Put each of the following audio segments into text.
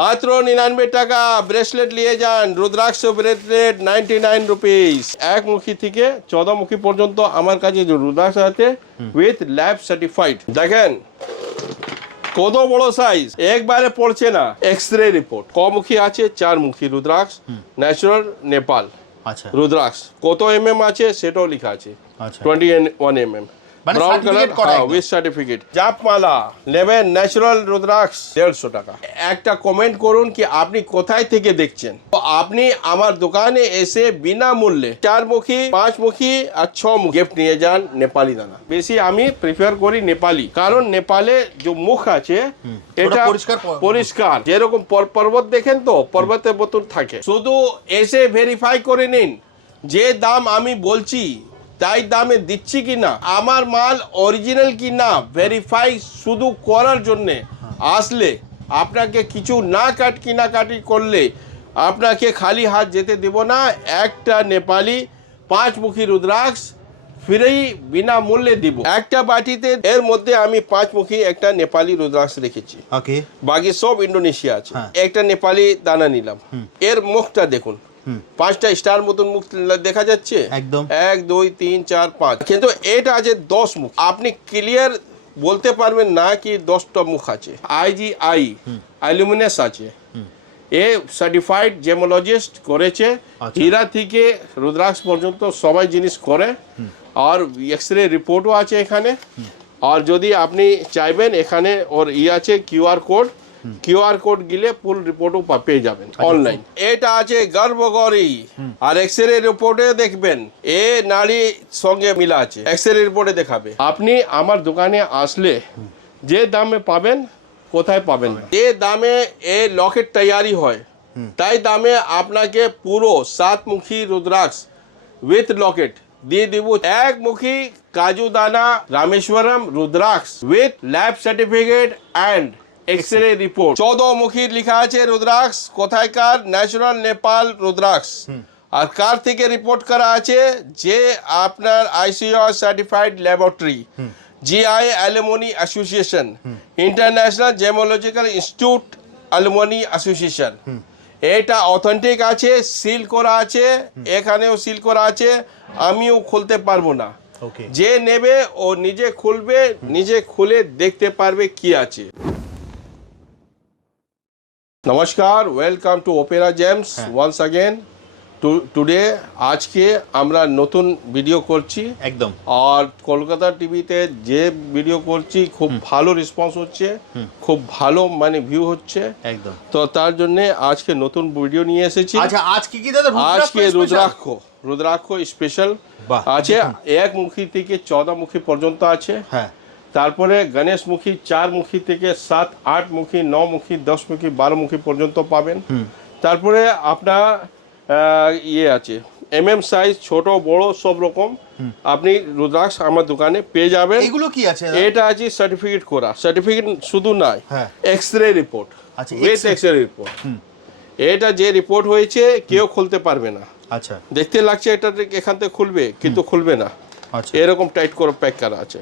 মাত্র 99 টাকা ব্রেসলেট নিয়ে যান। Rudraksha bracelet 99 rupees. একমুখী থেকে 14 মুখী পর্যন্ত আমার কাছে যে রুদ্রাক্ষ আছে উইথ ল্যাব সার্টিফাইড। দেখেন কত বড় সাইজ, একবারে পড়ছে না। X-ray report. কমুখী আছে, 4 মুখী রুদ্রাক্ষ, ন্যাচারাল নেপাল। আচ্ছা, রুদ্রাক্ষ কত আছে সেটাও লেখা আছে। আচ্ছা 21 মানে ব্রাউন কালার, উইথ সার্টিফিকেট। জাপমালা নেবেন ন্যাচারাল রুদ্রাক্ষ 150 টাকা। একটা কমেন্ট করুন কি আপনি কোথায় থেকে দেখছেন। তো আপনি আমার দোকানে এসে বিনামূল্যে 4 মুখী, 5 মুখী আর 6 মুখী গিফট নিয়ে যান। নেপালি দানা বেশি আমি প্রিফার করি নেপালি, কারণ নেপালে যে মুখ আছে এটা পরিষ্কার। যেরকম পর্বত দেখেন তো পর্বতের মতন থাকে। শুধু এসে ভেরিফাই করে নিন যে দাম আমি বলছি তাই দামে দিচ্ছি কি না, আমার মাল অরিজিনাল কি না ভেরিফাই শুধু করার জন্যে আসলে আপনাকে কিছু না কেনাকাটি করলে আপনাকে খালি হাত যেতে দেব না। একটা নেপালি 5 মুখী রুদ্রাক্ষ ফ্রি বিনামূল্যে দিব। একটা বাটিতে এর মধ্যে আমি 5 মুখী একটা নেপালি রুদ্রাক্ষ রেখেছি, ওকে, বাকি সব ইন্দোনেশিয়া আছে। একটা নেপালি দানা নিলাম, এর মুখটা দেখুন, 5টা স্টার মতন মুখ দেখা যাচ্ছে একদম 1 2 3 4 5, কিন্তু এটা আছে 10 মুখ। আপনি ক্লিয়ার বলতে পারবেন না কি 10টা মুখ আছে। IGI অ্যালুমিনাস আছে, এ সার্টিফাইড জেমোলজিস্ট করেছে। হীরা থেকে রুদ্রাক্ষ পর্যন্ত সবাই জিনিস করে, আর এক্স-রে রিপোর্টও আছে এখানে। আর যদি আপনি চাইবেন এখানে ওর আছে কিউআর কোড গিলে ফুল রিপোর্টও পেয়ে যাবেন অনলাইন। এটা আছে গর্ভগৌরী, আর এক্স-রে রিপোর্টে দেখবেন এ নারী সঙ্গে মিলা আছে, এক্স-রে রিপোর্টে দেখাবে। আপনি আমার দোকানে আসলে যে দামে পাবেন কোথায় পাবেন না। যে দামে এ লকেট তৈরি হয় তাই দামে আপনাকে পুরো 7 মুখী রুদ্রাক্ষ উইথ লকেট দিয়ে দিব। 1 মুখী কাজু দানা Rameshwaram rudraksha with lab certificate and x-ray report. 14 মুখী লেখা আছে রুদ্রাক্ষ কোথায়কার, ন্যাচারাল নেপাল রুদ্রাক্ষ। আর কার থেকে রিপোর্ট করা আছে, যে আপনার ICOR certified laboratory, GI alumni association, international gemological institute alumni association. এটা অথেন্টিক আছে, সিল করা আছে, এখানেও সিল করা আছে। আমিও খুলতে পারবো না, যে নেবে ও নিজে খুলবে, নিজে খুলে দেখতে পারবে কি আছে। নমস্কার, welcome to Opera Gems once again. Today আজকে আমরা নতুন ভিডিও করছি একদম। আর কলকাতা টিভিতে যে ভিডিও করছি খুব ভালো রেসপন্স হচ্ছে, খুব ভালো মানে ভিউ হচ্ছে একদম। তো তার জন্য আজকে নতুন ভিডিও নিয়ে এসেছি। আচ্ছা, আজকে কি দাদা আজকে রুদ্রাক্ষ স্পেশাল আছে। 1 মুখী থেকে 14 মুখী পর্যন্ত আছে। হ্যাঁ, তারপরে গণেশ মুখী 4 মুখী থেকে 7 8 মুখী 9 মুখী 10 মুখী 12 মুখী পর্যন্ত পাবেন। তারপরে আপনার আছে সাইজ, ছোট বড় সব রকম আপনি রুদ্রাক্ষ আমার দোকানে পেয়ে যাবেন। এগুলো কি আছে? এটা আছে সার্টিফিকেট করা, সার্টিফিকেট শুধু নয়, এক্স-রে রিপোর্ট, আচ্ছা উইথ এক্স-রে রিপোর্ট। এটা যে রিপোর্ট হয়েছে কেউ খুলতে পারবে না। আচ্ছা, দেখতে লাগছে এটা এখান থেকে খুলবে, কিন্তু খুলবে না। আচ্ছা, এরকম টাইট করে প্যাক করা আছে,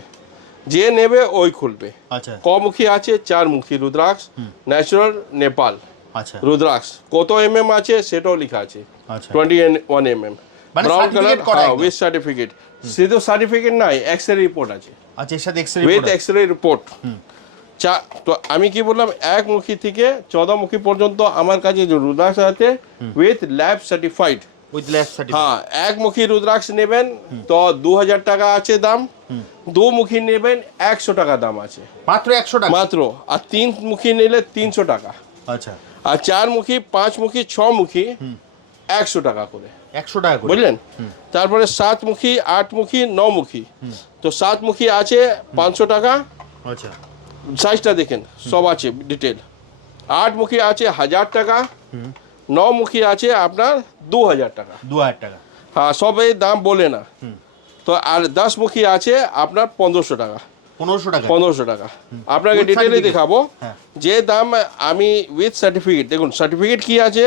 যে নেবে ওই খুলবে। আচ্ছা, কমুখী আছে 4 মুখী রুদ্রাক্ষ, ন্যাচারাল নেপাল। আচ্ছা, রুদ্রাক্ষ কত আছে সেটাও লেখা আছে, আচ্ছা 21 ব্রাউন কালার, উইথ সার্টিফিকেট। শুধু সার্টিফিকেট নাই, এক্স-রে রিপোর্ট আছে। আচ্ছা, এর সাথে এক্স-রে উইথ এক্স-রে রিপোর্ট। তো আমি কি বললাম, 1 মুখী থেকে 14 মুখী পর্যন্ত আমার কাছে যে রুদ্রাক্ষ আছে উইথ ল্যাব সার্টিফাইড। হ্যাঁ, 1 মুখী রুদ্রাক্ষ নেবেন তো 2000 টাকা আছে দাম। 2 মুখী নেবেন 100 টাকা দাম আছে, মাত্র 100 টাকা মাত্র। আর 3 মুখী নিলে 300 টাকা। আচ্ছা, আর 4 মুখী 5 মুখী 6 মুখী 100 টাকা করে, 100 টাকা করে, বুঝলেন। তারপরে 7 মুখী 8 মুখী 9 মুখী, তো 7 মুখী আছে 500 টাকা। আচ্ছা, সাইজটা দেখেন সব আছে ডিটেল। 8 মুখী আছে 1000 টাকা, 9 মুখী আছে আপনার 2000 টাকা। 2000 টাকা, হ্যাঁ, সব এই দাম বলে না। তো আর 10 মুখী আছে আপনার 1500 টাকা। 1500 টাকা আপনাকে ডিটেলে দেখাবো। যে দাম আমি উইথ সার্টিফিকেট, দেখুন সার্টিফিকেট কি আছে,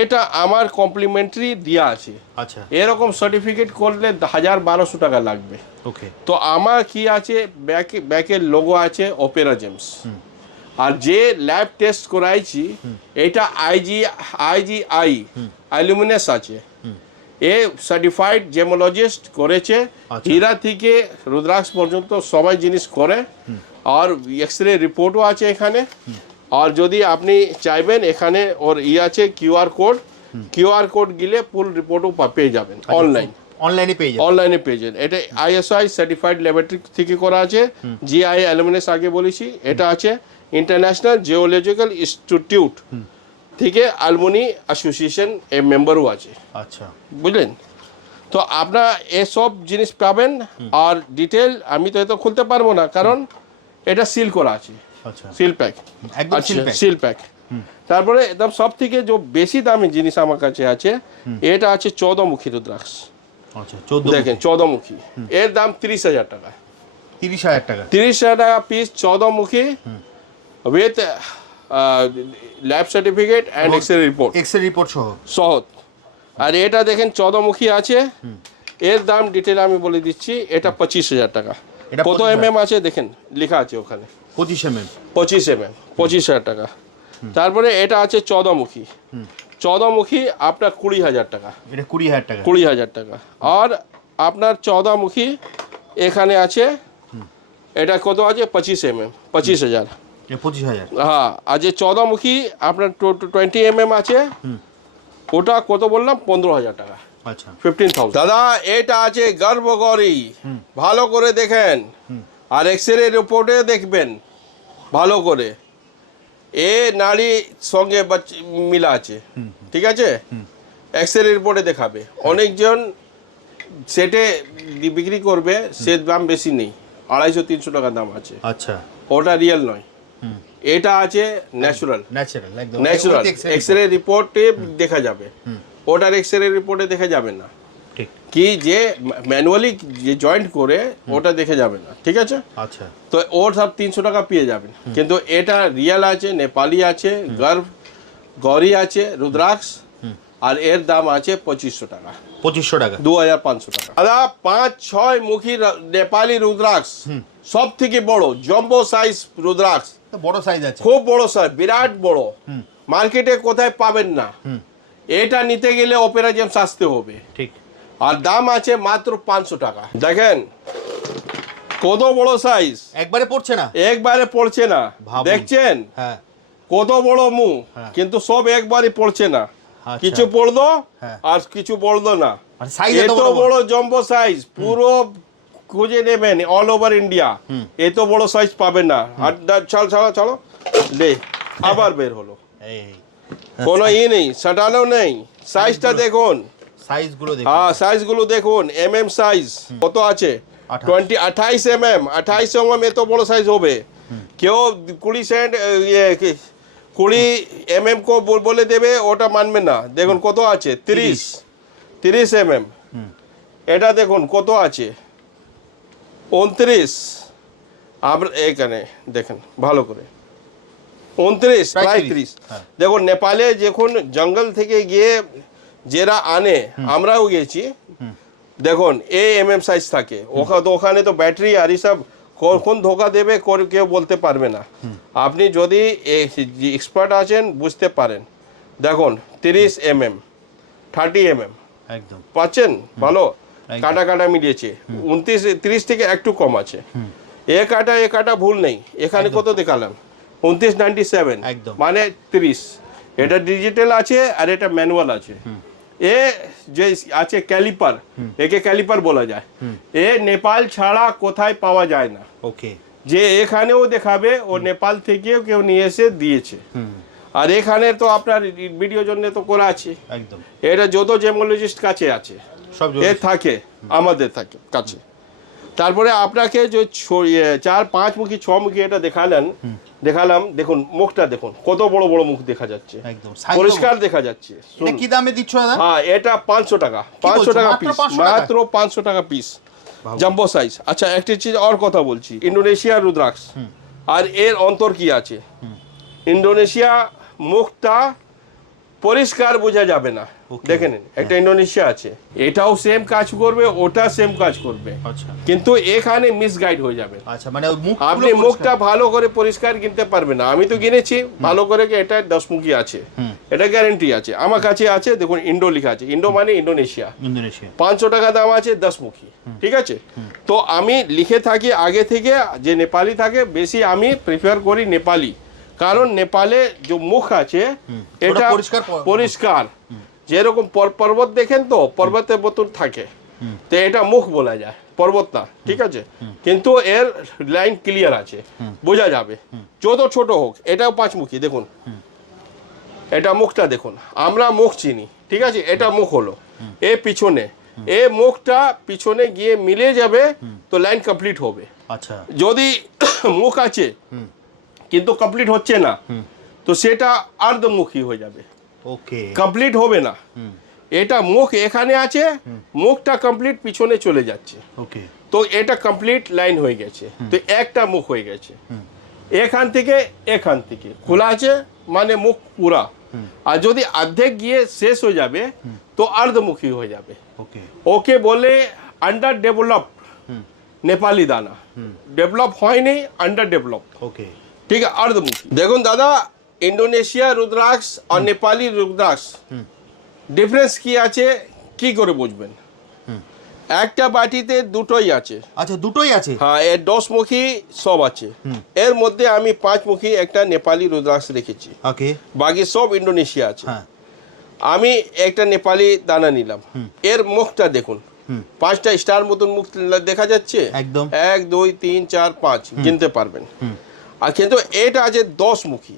এটা আমার কমপ্লিমেন্টারি দেওয়া আছে। আচ্ছা, এরকম সার্টিফিকেট করলে 1000-1200 টাকা লাগবে। ওকে। তো আমার কি আছে, ব্যাকের লোগো আছে অপেরা জেমস। আর যে ল্যাব টেস্ট করাইছি এটা আইজিআই অ্যালুমিনাস আছে। এ সার্টিফাইড জেমোলজিস্ট করেছে, আচ্ছা। হীরা থেকে রুদ্রাক্ষ পর্যন্ত সবাই জিনিস করে। আর এক্স রে রিপোর্টও আছে এখানে। আর যদি আপনি চাইবেন এখানে ওর আছে কিউআর কোড গিলে ফুল রিপোর্টও পেয়ে যাবেন অনলাইন। অনলাইনে পেয়ে যাবেন। অনলাইনে পেয়ে যাবেন। এটা আইএসআই সার্টিফাইড ল্যাবরেটরি থেকে করা আছে। জিআই অ্যালুমিনাস আগে বলেছি, এটা আছে ইন্টারন্যাশনাল জিওলজিক্যাল ইনস্টিটিউট থেকে অ্যালুমিনি অ্যাসোসিয়েশন এ মেম্বারও আছে। আচ্ছা, বুঝলেন? তো আপনার এসব জিনিস পাবেন। আর ডিটেল আমি তো এত খুলতে পারবো না, কারণ এটা সিল করা আছে, আচ্ছা, সিল প্যাক। একদম seal pack। Seal pack. তারপরে একদম সব থেকে যে বেশি দামি জিনিস আমার কাছে আছে, এটা আছে 14 মুখী রুদ্রাক্ষ। আচ্ছা, 14 দেখেন 14 মুখী, এর দাম 30,000 টাকা। 30,000 টাকা। 30,000 টাকা পিস 14 মুখী with lab certificate and x-ray report x-ray report সহ। সহজ। আর এটা দেখেন 14 মুখী আছে, এর দাম ডিটেল আমি বলে দিচ্ছি। এটা 25,000 টাকা। এটা কত 25,000 এমএম আছে দেখেন, লেখা আছে ওখানে 25 mm। 25 এমএম, 25,000 টাকা। তারপরে এটা আছে 14 মুখী। 14 মুখী আপনার 20,000 টাকা। এটা 20,000 টাকা। 20,000 টাকা। আর আপনার 14 মুখী এখানে আছে, এটা কত আছে 25 এমএম, 25,000। এটা 25,000। হ্যাঁ, আর যে 14 মুখী আপনার 20 এমএম আছে, ওটা কত বললাম 15,000 টাকা, আচ্ছা, 15,000। দাদা এটা আছে গর্ভগৌরী, ভালো করে দেখেন। আর এক্সরে রিপোর্টে দেখবেন ভালো করে, এ নারী সঙ্গে মিলা আছে, ঠিক আছে? এক্সরে রিপোর্টে দেখাবে। অনেকজন সেটে বিক্রি করবে, সে দাম বেশি নেই, 250-300 টাকা দাম আছে। আচ্ছা, ওটা রিয়েল নয়, এটা আছে ন্যাচুরাল। ন্যাচারাল একদম। ন্যাচুরাল X-ray এক্সরে রিপোর্টে দেখা যাবে, ওটার এক্সরে রিপোর্টে দেখা যাবে না। ঠিক। কি যে ম্যানুয়ালি যে জয়েন্ট করে ওটা দেখে যাবে না, ঠিক আছে? আচ্ছা, তো ওর সব 300 টাকা পেয়ে যাবেন। কিন্তু এটা রিয়েল আছে, নেপালি আছে, গৌরী আছে, রুদ্রাক্ষ, আর এর দাম আছে 2500 টাকা, 2500 টাকা। 2,500 টাকা। দাদা 5-6 মুখী নেপালি রুদ্রাক্ষ, সব থেকে বড় জম্বো সাইজ রুদ্রাক্ষ, তো বড় সাইজ আছে। খুব বড় সাইজ, বিরাট বড়, মার্কেটে কোথায় পাবেন না। এটা নিতে গেলে অপেরা জেমস আসতে হবে। ঠিক। আর দাম আছে মাত্র 500 টাকা। দেখেন কত বড় সাইজ, একবারে পড়ছে না। একবারে পড়ছে না। ভাবুন। দেখছেন হ্যাঁ, কত বড় মুখ, হ্যাঁ। কিন্তু সব একবারই পড়ছে না। আচ্ছা। কিছু পড়লো হ্যাঁ। আর কিছু পড়লো না। আর size এত এত বড় বড় জম্বো সাইজ পুরো খুঁজে নেবেন অল ওভার ইন্ডিয়া, এত বড় সাইজ পাবেন না। আর চল চলো চলো দে, আবার বের হলো, এই কোনো নেই, সাটানো নেই। সাইজটা দেখুন, সাইজগুলো দেখুন। হ্যাঁ সাইজগুলো দেখুন, এমএম সাইজ কত আছে, 28 এমএম, 28 এমএম এত বড় সাইজ হবে। কেউ 20 এমএম কো বলে দেবে, ওটা মানবে না। দেখুন কত আছে, 30 এমএম। এটা দেখুন কত আছে, 29। আমরা এখানে দেখেন ভালো করে, 29 প্রায় 30। দেখুন নেপালে যখন জঙ্গল থেকে গিয়ে যেরা আনে, আমরাও গেছি, দেখুন এমএম সাইজ থাকে। ওখানে তো ব্যাটারি আর এসব কখন ধোকা দেবে কেউ বলতে পারবে না। আপনি যদি এক্সপার্ট আছেন বুঝতে পারেন। দেখুন 30 এমএম, 30 এমএম একদম পাচ্ছেন ভালো, কাটা কাটা মিলিয়েছে। 29-30 থেকে একটু কম আছে। এ কাটা ভুল নেই। এখানে কত দেখালাম, 29.97, একদম। মানে 30। এটা ডিজিটাল আছে আর এটা ম্যানুয়াল আছে। এ যে আছে ক্যালিপার, একে ক্যালিপার বলা যায়। এ নেপাল ছাড়া কোথায় পাওয়া যায় না। ওকে। যে এখানেও দেখাবে ও নেপাল থেকেও কেউ নিয়ে এসে দিয়েছে। আর এখানে তো আপনার ভিডিও জন্য তো করা আছে একদম। এটা যত জেমোলজিস্ট কাছে আছে সব এ থাকে, আমাদের থাকে কাছে। তারপরে আপনাকে যে 4-5 মুখী 6 মুখী এটা দেখালাম। দেখুন মুখটা দেখুন, কত বড় বড় মুখ দেখা যাচ্ছে, একদম পরিষ্কার দেখা যাচ্ছে। এটা কি দামে দিচ্ছ দাদা? হ্যাঁ এটা 500 টাকা, 500 টাকা পিস, মাত্র 500 টাকা পিস, জাম্বো সাইজ। আচ্ছা একটা চিজ আর কথা বলছি, ইন্দোনেশিয়া রুদ্রাক্ষ আর এর অন্তর কি আছে। ইন্দোনেশিয়া মুখটা পরিষ্কার বোঝা যাবে না। Okay. দেখে নিন, একটা ইন্দোনেশিয়া আছে, এটাও সেম কাজ করবে, ওটা সেম কাজ করবে, আচ্ছা কিন্তু এখানে মিসগাইড হয়ে যাবে। আচ্ছা, মানে ওই মুখ আপনি মুখটা ভালো করে পরিষ্কার কিনতে পারবেন না। আমি তো কিনেছি ভালো করে, কি এটা 10 মুখী আছে, এটা গ্যারেন্টি আছে, আমার কাছে আছে, দেখুন ইন্ডো লেখা আছে, ইন্ডো মানে ইন্দোনেশিয়া, 500 টাকা দাম আছে 10 মুখী, ঠিক আছে। তো আমি লিখে থাকি আগে থেকে, যে নেপালি থাকে বেশি আমি প্রিফার করি নেপালি, কারণ নেপালে যে মুখ আছে এটা পরিষ্কার, যেরকম পর্বত দেখেন তো, পর্বতের মতন থাকে, তো এটা মুখ বলা যায়, পর্বত না, ঠিক আছে, কিন্তু এর লাইন ক্লিয়ার আছে, বোঝা যাবে, যত ছোট হোক। এটাও 5 মুখী, দেখুন এটা মুখটা দেখুন, আমরা মুখ চিনি, ঠিক আছে, এটা মুখ হলো, এ পিছনে, এ মুখটা পিছনে গিয়ে মিলে যাবে, তো লাইন কমপ্লিট হবে। আচ্ছা, যদি মুখ আছে কিন্তু কমপ্লিট হচ্ছে না, তো সেটা অর্ধমুখী হয়ে যাবে, ওকে, কমপ্লিট হবে না। এটা মুখ এখানে আছে, মুখটা কমপ্লিট পিছনে চলে যাচ্ছে, ওকে, তো এটা কমপ্লিট লাইন হয়ে গেছে, তো একটা মুখ হয়ে গেছে। এখান থেকে খোলা আছে মানে মুখ পুরা, আর যদি অর্ধেক গিয়ে শেষ হয়ে যাবে তো অর্ধমুখী হয়ে যাবে। ওকে, ওকে বলে আন্ডার ডেভেলপ নেপালি দানা, ডেভেলপ হয়নি, আন্ডার ডেভেলপ, ওকে, ঠিক আছে, অর্ধমুখী। দেখুন দাদা, ইন্দোনেশিয়া রুদ্রাক্ষ আর নেপালি রুদ্রাক্ষ ডিফারেন্স কি আছে, কি করে বুঝবেন? একটা বাটিতে দুটোই আছে। আচ্ছা, দুটোই আছে? হ্যাঁ, এর 10 মুখী সব আছে, এর মধ্যে আমি 5 মুখী একটা নেপালি রুদ্রাক্ষ রেখেছি, ওকে, বাকি সব ইন্দোনেশিয়া আছে। হ্যাঁ, আমি একটা নেপালি দানা নিলাম, এর মুখটা দেখুন, 5টা স্টার মতন মুখ দেখা যাচ্ছে, একদম 1 2 3 4 5 গিনতে পারবেন। আর কিন্তু এটা আছে 10 মুখী,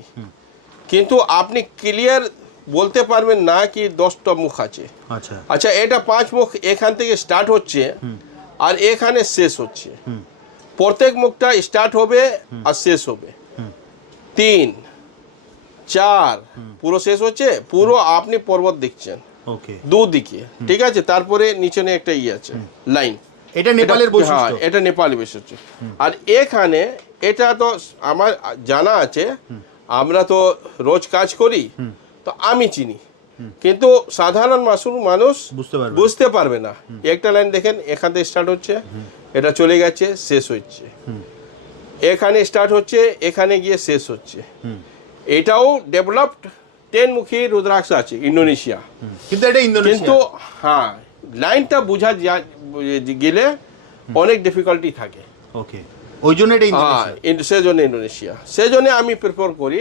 কিন্তু আপনি ক্লিয়ার বলতে পারবেন না কি 10টা মুখ আছে। আচ্ছা, আচ্ছা, এটা 5 মুখ এখান থেকে স্টার্ট হচ্ছে আর এখানে শেষ হচ্ছে, প্রত্যেক মুখটা স্টার্ট হবে আর শেষ হবে 3 4 পুরো শেষ হচ্ছে, পুরো আপনি পর্বত দেখছেন ওকে, দুদিকে, ঠিক আছে, তারপরে নিচনে একটা আছে লাইন, এটা নেপালের বৈশিষ্ট্য। হ্যাঁ, এটা নেপালি বৈশিষ্ট্য। আর এখানে এটা তো আমার জানা আছে, আমরা তো রোজ কাজ করি, তো আমি চিনি, কিন্তু সাধারণ মানুষ বুঝতে পারবে না। একটা লাইন দেখেন, এখান থেকে স্টার্ট হচ্ছে, এটা চলে গেছে, শেষ হচ্ছে, এখানে স্টার্ট হচ্ছে, এখানে গিয়ে শেষ হচ্ছে। এটাও ডেভেলপড 10 মুখী রুদ্রাক্ষ আছে ইন্দোনেশিয়া, কিন্তু এটা ইন্দোনেশিয়া, কিন্তু হ্যাঁ, লাইনটা বোঝা গেলে অনেক ডিফিকাল্টি থাকে। ওকে, ওই জন্য এটা ইন্দোনেশিয়া, সেজন্য ইন্দোনেশিয়া, সেজন্য আমি প্রেফার করি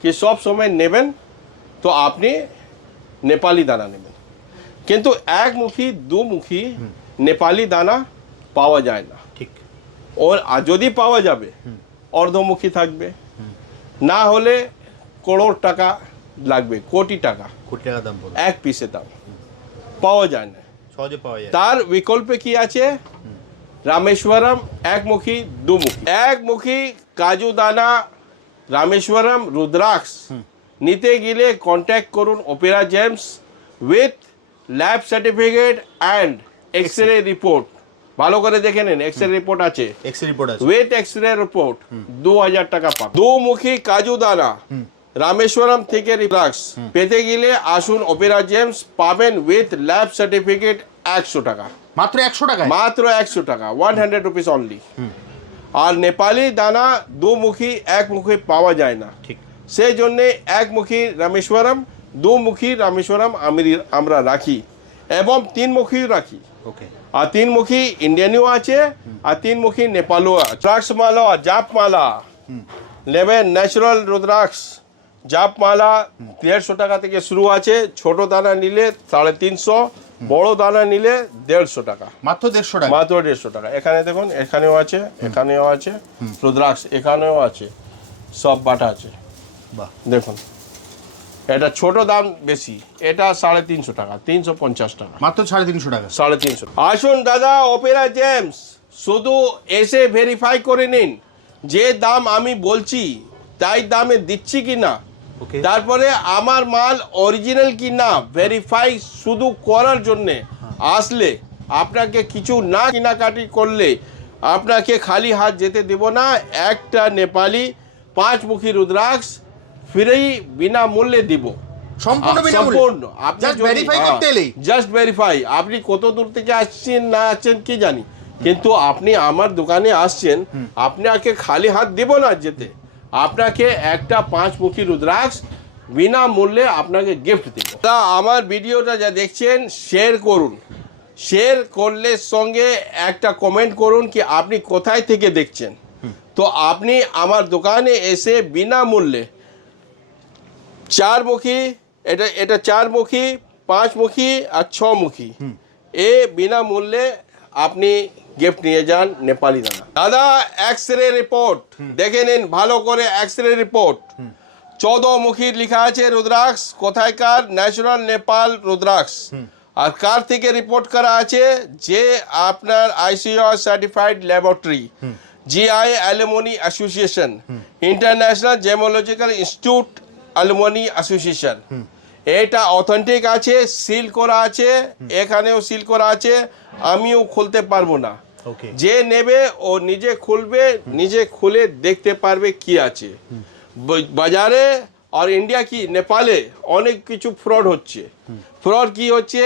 কি সব সময় নেবেন তো আপনি নেপালি দানা নেবেন, কিন্তু একমুখী দুমুখী নেপালি দানা পাওয়া যায় না, ঠিক, আর যদি পাওয়া যাবে অর্ধমুখী থাকবে, না হলে করোড় টাকা লাগবে, কোটি টাকা দাম বলো, এক পিসের দাম পাওয়া যায় না, সহজে পাওয়া যায়। তার বিকল্পে কি আছে? রামেশ্বরম একমুখী দুমুখী, একমুখী কাজু দানা রামেশ্বরম রুদ্রাক্ষ নিতে গেলে কন্ট্যাক্ট করুন Opera Gems with lab certificate and x-ray report. ভালো করে দেখে নিন, এক্সরে রিপোর্ট আছে, উইথ এক্সরে রিপোর্ট 2000 টাকা পাবেন। দুমুখী কাজু দানা রামেশ্বরম থেকে রুদ্রাক্ষ পেতে গেলে আসুন অপেরা জেমস, পাবেন উইথ ল্যাব সার্টিফিকেট 100 টাকা, মাত্র 100 টাকা, মাত্র 100 টাকা, 100 রুপিস অনলি। আর নেপালি দানা দুমুখী একমুখী পাওয়া যায় না, ঠিক, সেই জন্যে একমুখী রামেশ্বরম, দুমুখী রামেশ্বরম আমরা রাখি, এবং 3 মুখী রাখি। ওকে, আর 3 মুখী ইন্ডিয়ানও আছে, আর 3 মুখী নেপালও আছে। রুদ্রাক্ষমালা, জাপমালা নেবেন, ন্যাচারাল রুদ্রাক্ষ জাপমালা 150 টাকা থেকে শুরু আছে, ছোট দানা নিলে 350, বড় দানা নিলে 150 টাকা, মাত্র 150 টাকা, মাত্র 150 টাকা। এখানে দেখুন, এখানেও আছে, এখানেও আছে রুদ্রাক্ষ, এখানেও আছে, সব বাটা আছে, বাহ, দেখুন। এটা ছোট দাম বেশি, এটা 350 টাকা, 350 টাকা, মাত্র 350 টাকা, 350। আসুন দাদা অপেরা জেমস, শুধু এসে ভেরিফাই করে নিন যে দাম আমি বলছি তাই দামে দিচ্ছি কি না, তারপরে আমার মাল অরিজিনাল কি না ভেরিফাই শুধু করার জন্যে আসলে, আপনাকে কিছু না কেনাকাটি করলে আপনাকে খালি হাত যেতে দেব না। একটা নেপালি 5 মুখী রুদ্রাক্ষ ফ্রি বিনামূল্যে দিব, সম্পূর্ণ বিনামূল্যে? সম্পূর্ণ আপনি Just verify করতে এলেই? জাস্ট ভেরিফাই, আপনি কত দূর থেকে আসছেন না আসছেন কি জানি, কিন্তু আপনি আমার দোকানে আসছেন, আপনাকে খালি হাত দেব না যেতে, আপনাকে একটা 5 মুখী রুদ্রাক্ষ বিনামূল্যে আপনাকে গিফট দেব। তা আমার ভিডিওটা যা দেখছেন শেয়ার করুন, শেয়ার করলে সঙ্গে একটা কমেন্ট করুন কি আপনি কোথায় থেকে দেখছেন। তো আপনি আমার দোকানে এসে বিনামূল্যে 4 মুখী, এটা 4 মুখী, 5 মুখী আর 6 মুখী এ বিনামূল্যে আপনি গিফট নিয়ে যান নেপালি দানা। দাদা এক্স-রে রিপোর্ট দেখে নিন ভালো করে, এক্স-রে রিপোর্ট 14 মুখীর লেখা আছে রুদ্রাক্ষ, কোথায়কার, ন্যাচারাল নেপাল রুদ্রাক্ষ। আর কার থেকে রিপোর্ট করা আছে, যে আপনার ICOR certified laboratory, GI alumni association, international gemological institute alumni association, এটা অথেন্টিক আছে, সিল করা আছে, এখানেও সিল করা আছে, আমিও খুলতে পারবো না। ওকে, যে নেবে ও নিজে খুলবে, নিজে খুলে দেখতে পারবে কি আছে। বাজারে আর ইন্ডিয়া কি নেপালে অনেক কিছু ফ্রড হচ্ছে। ফ্রড কি হচ্ছে,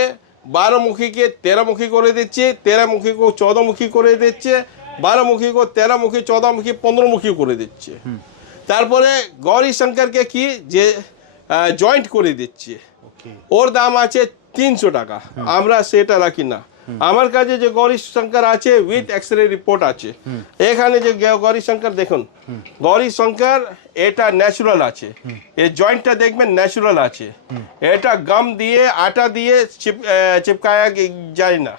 12 মুখীকে 13 মুখী করে দিচ্ছে, 13 মুখীকে 14 মুখী করে দিচ্ছে, 12 মুখীকে 13 মুখী, 14 মুখী, 15 মুখী করে দিচ্ছে। তারপরে গৌরী শঙ্করকে কি যে জয়েন্ট করে দিচ্ছে, ওকে, ওর দাম আছে 300 টাকা, আমরা সেটা রাখি না। আমার কাছে যে গৌরী শঙ্কর আছে উইথ এক্স-রে রিপোর্ট আছে, এখানে যে গৌরী শঙ্কর দেখুন, গৌরী শঙ্কর এটা ন্যাচুরাল আছে, এই জয়েন্টটা দেখবেন ন্যাচুরাল আছে, এটা গাম দিয়ে আটা দিয়ে চিপকায়া যায় না,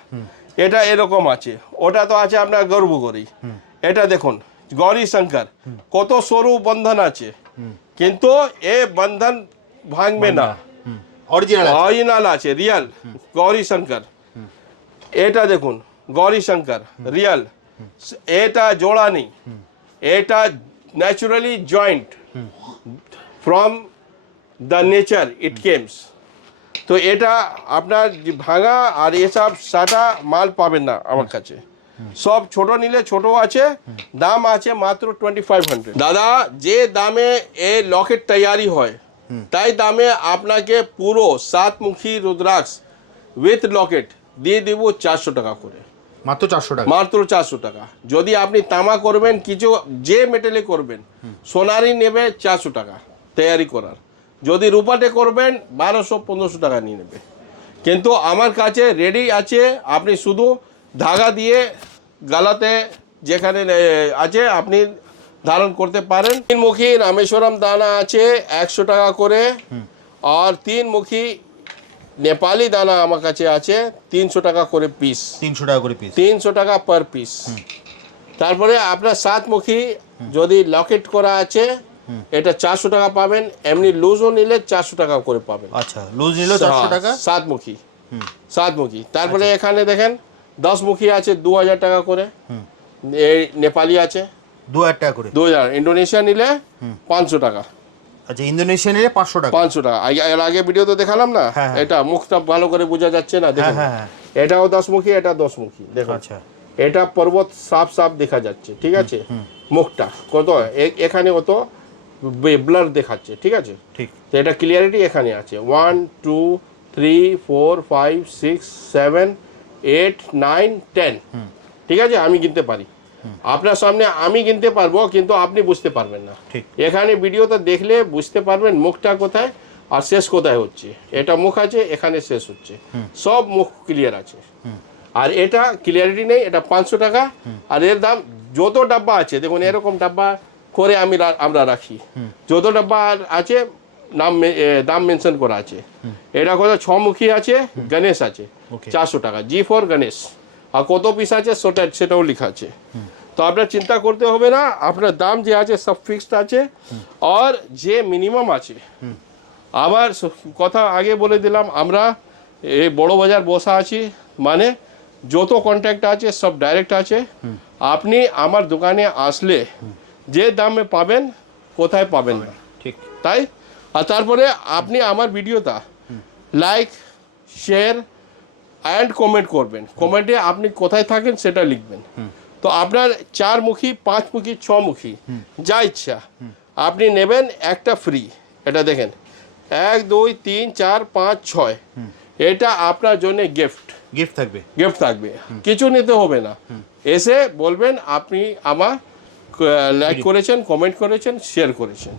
এটা এরকম আছে। ওটা তো আছে আপনার গর্ভগৌরী, এটা দেখুন গৌরী শঙ্কর কত সরু বন্ধন আছে, কিন্তু এ বন্ধন ভাঙবে না, অরিজিনাল আছে, রিয়াল গৌরী শঙ্কর। এটা দেখুন গৌরী শঙ্কর রিয়াল, এটা জোড়া নেই, এটা naturally joint from the nature ইট কেমস। তো এটা আপনার ভাঙা আর এসব সাটা মাল পাবেন না আমার কাছে, সব ছোট নিলে ছোট আছে, দাম আছে মাত্র 2500। দাদা যে দামে এ লকেট তৈরি হয় তাই দামে আপনাকে পুরো 7 মুখী রুদ্রাক্ষ উইথ লকেট দিয়ে দেব 400 টাকা করে, মাত্র 400 টাকা, মাত্র 400 টাকা। যদি আপনি তামা করবেন, কিছু যে মেটেলে করবেন, সোনারই নেবে 400 টাকা তৈরি করার, যদি রূপাতে করবেন 1200-1500 টাকা নিয়ে নেবে। কিন্তু আমার কাছে রেডি আছে, আপনি শুধু ধাগা দিয়ে গালাতে যেখানে আছে আপনি ধারণ করতে পারেন। 3 মুখী রামেশ্বরম দানা আছে 100 টাকা করে, আর 3 মুখী নেপালি দানা আমার কাছে আছে 300 টাকা করে পিস, 300 টাকা করে পিস, 300 টাকা পার পিস। তারপরে আপনার 7 মুখী যদি লকেট করা আছে এটা 400 টাকা পাবেন, এমনি লুজও নিলে 400 টাকা করে পাবেন। আচ্ছা, লুজ নিলে 400 টাকা, 7 মুখী, 7 মুখী। তারপরে এখানে দেখেন 10 মুখী আছে 2000 টাকা করে, এই নেপালি আছে 2000 টাকা করে, 2000। ইন্দোনেশিয়া নিলে 500 টাকা। আচ্ছা, ইন্দোনেশিয়া নিলে 500 টাকা, 500 টাকা। এর আগে ভিডিও তো দেখালাম না, হ্যাঁ, হ্যাঁ। এটা মুখটা ভালো করে বোঝা যাচ্ছে না, দেখুন হ্যাঁ, হ্যাঁ, এটাও 10 মুখী, এটা 10 মুখী, দেখুন আচ্ছা, এটা পর্বত সাফ সাফ দেখা যাচ্ছে, ঠিক আছে, মুখটা কত এখানে কত ব্লার দেখাচ্ছে, ঠিক আছে, ঠিক, তো এটা ক্লিয়ারিটি এখানে আছে 1 2 3 4 5 6 7 8 9 10, ঠিক আছে, আমি কিনতে পারি, আপনার সামনে আমি কিনতে পারবো, কিন্তু আপনি বুঝতে পারবেন না। ঠিক, এখানে ভিডিওতে দেখলে বুঝতে পারবেন মুখটা কোথায় আর শেষ কোথায় হচ্ছে। এটা মুখ আছে, এখানে শেষ হচ্ছে, সব মুখ ক্লিয়ার আছে। আর এটা ক্লিয়ারিটি নেই, এটা 500 টাকা। আর এর দাম যত ডাব্বা আছে দেখুন, এরকম ডাব্বা করে আমরা রাখি, যত ডাব্বা আছে দাম মেনশন করা আছে। এটা কত 6 মুখী আছে, গণেশ আছে Okay. 400 টাকা, G4 গণেশ। আর কত পিস আছে সেটাও লেখা আছে। তো আপনার চিন্তা করতে হবে না, আপনার দাম যে আছে সব ফিক্সড আছে, আর যে মিনিমাম আছে। আবার কথা আগে বলে দিলাম, আমরা এই বড় বাজার বসা আছি, মানে যত কন্ট্যাক্ট আছে সব ডাইরেক্ট আছে। আপনি আমার দোকানে আসলে যে দামে পাবেন কোথায় পাবেন না, ঠিক, তাই। আর তারপরে আপনি আমার ভিডিওটা লাইক, শেয়ার অ্যান্ড কমেন্ট করবেন, কমেন্টে আপনি কোথায় থাকেন সেটা লিখবেন। তো আপনার 4 মুখী, 5 মুখী, 6 মুখী যা ইচ্ছা আপনি নেবেন, একটা ফ্রি। এটা দেখেন 1 2 3 4 5 6 এটা আপনার জন্য গিফট থাকবে। গিফট থাকবে, কিছু নিতে হবে না। এসে বলবেন আপনি আমার লাইক করেছেন, কমেন্ট করেছেন, শেয়ার করেছেন।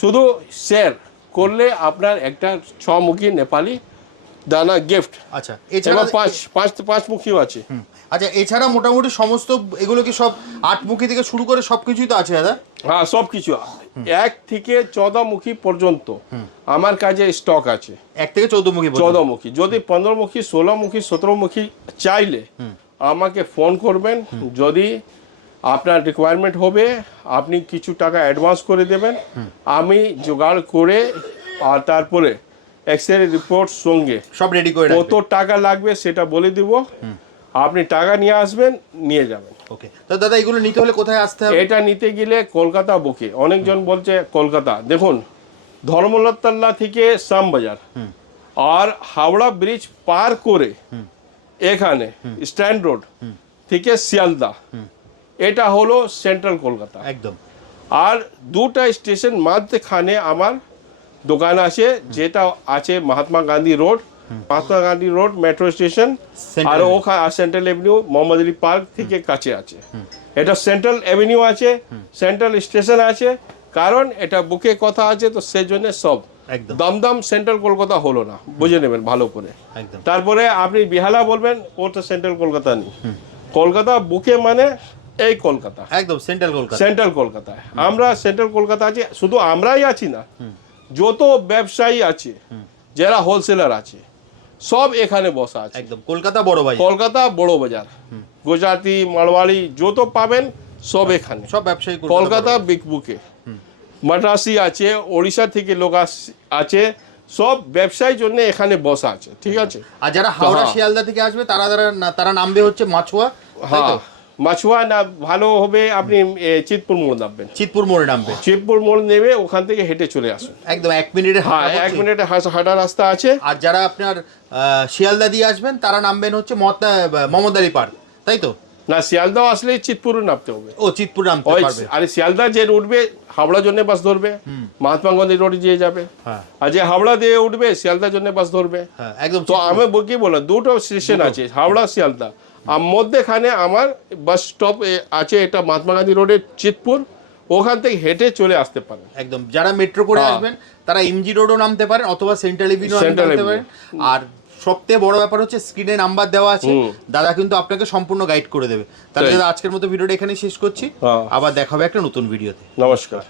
শুধু শেয়ার করলে আপনার একটা 6 মুখী নেপালি দানা গিফট। আচ্ছা, এছাড়া পাঁচ মুখীও আছে। আচ্ছা, এছাড়া মোটামুটি সমস্ত এগুলো কি সব 8 মুখী থেকে শুরু করে সবকিছুই তো আছে দাদা? হ্যাঁ, সব কিছু 1 থেকে 14 মুখী পর্যন্ত আমার কাছে স্টক আছে। 1 থেকে 14 মুখী 14 মুখী, যদি 15 মুখী, 16 মুখী, 17 মুখী চাইলে আমাকে ফোন করবেন। যদি আপনার রিকোয়ারমেন্ট হবে আপনি কিছু টাকা অ্যাডভান্স করে দেবেন, আমি জোগাড় করে আর তারপরে এক্সরে রিপোর্ট সঙ্গে সব রেডি করে কত টাকা লাগবে সেটা বলে দিব। আপনি টাকা নিয়ে আসবেন, নিয়ে যাবেন। ওকে, তো দাদা এগুলো নিতে হলে কোথায় আসতে হবে? এটা নিতে গেলে কলকাতা বুকে, অনেকজন বলছে কলকাতা, দেখুন ধর্মতলা থেকে শ্যামবাজার আর হাওড়া ব্রিজ পার করে এখানে স্ট্যান্ড রোড থেকে শিয়ালদা, এটা হলো সেন্ট্রাল কলকাতা একদম। আর দুটা স্টেশন মাঝখানে আমার দোকান আছে, যেটা আছে Mahatma Gandhi road metro station, আর ওখানে central avenue Mohammad Ali park থেকে কাছে আছে। এটা সেন্ট্রাল এভিনিউ আছে, সেন্ট্রাল স্টেশন আছে, কারণ এটা বুকে কথা আছে, তো সেই জন্য সব দমদম সেন্ট্রাল কলকাতা হলো না, বুঝে নেবেন ভালো করে। তারপরে আপনি বিহালা বলবেন, ওটা সেন্ট্রাল কলকাতা নেই, কলকাতা বুকে মানে এই কলকাতা, একদম সেন্ট্রাল কলকাতায়। আমরা সেন্ট্রাল কলকাতা আছি, শুধু আমরাই আছি না, যত ব্যবসায়ী আছে, যারা হোলসেলার আছে, সব এখানে বসা আছে। একদম কলকাতা বড় বাজার, গুজরাটি, মারওয়াড়ি যত পাবেন সব এখানে, সব ব্যবসায়ী কলকাতা বিগ বুকে। মাদ্রাসি আছে, ওড়িশা থেকে লোক আছে, সব ব্যবসায়ীর জন্য এখানে বসা আছে, ঠিক আছে। আর যারা হাওড়া শিয়ালদা থেকে আসবে তারা নামবে হচ্ছে মাছুয়া। হ্যাঁ, মাছুয়া না ভালো হবে, আপনি চিতপুর মোড় নামবেন। চিতপুর মোড় নেবে, ওখান থেকে হেঁটে চলে আসুন, একদম 1 মিনিটে। হ্যাঁ, 1 মিনিটে হাঁটা রাস্তা আছে। আর যারা আপনার শিয়ালদা দিয়ে আসবেন তারা নামবেন হচ্ছে মোহাম্মদ আলী পার্ক, তাই তো? না, শিয়ালদাও আসলে চিতপুরে নামতে হবে। ও, চিতপুর নামতে পারবে। আরে শিয়ালদা যে উঠবে হাওড়ার জন্য বাস ধরবে, মহাত্মা গান্ধী রোড দিয়ে যাবে। আর যে হাওড়া দিয়ে উঠবে শিয়ালদার জন্য বাস ধরবে। একদম। তো আমি কি বললাম, দুটো স্টেশন আছে, হাওড়া শিয়ালদা। আর মধ্যেখানে আমার বাস স্টপ আছে, এটা মহাত্মা গান্ধী রোডের চিতপুর, ওখান থেকে হেঁটে চলে আসতে পারেন। একদম, যারা মেট্রো করে আসবেন তারা এমজি রোডও নামতে পারেন, অথবা সেন্ট্রাল এভিনিউ নামতে পারেন। আর সবথেকে বড় ব্যাপার হচ্ছে স্ক্রিনে নাম্বার দেওয়া আছে, দাদা কিন্তু আপনাকে সম্পূর্ণ গাইড করে দেবে। তাহলে আজকের মতো ভিডিওটা এখানেই শেষ করছি, আবার দেখা হবে একটা নতুন ভিডিওতে। নমস্কার।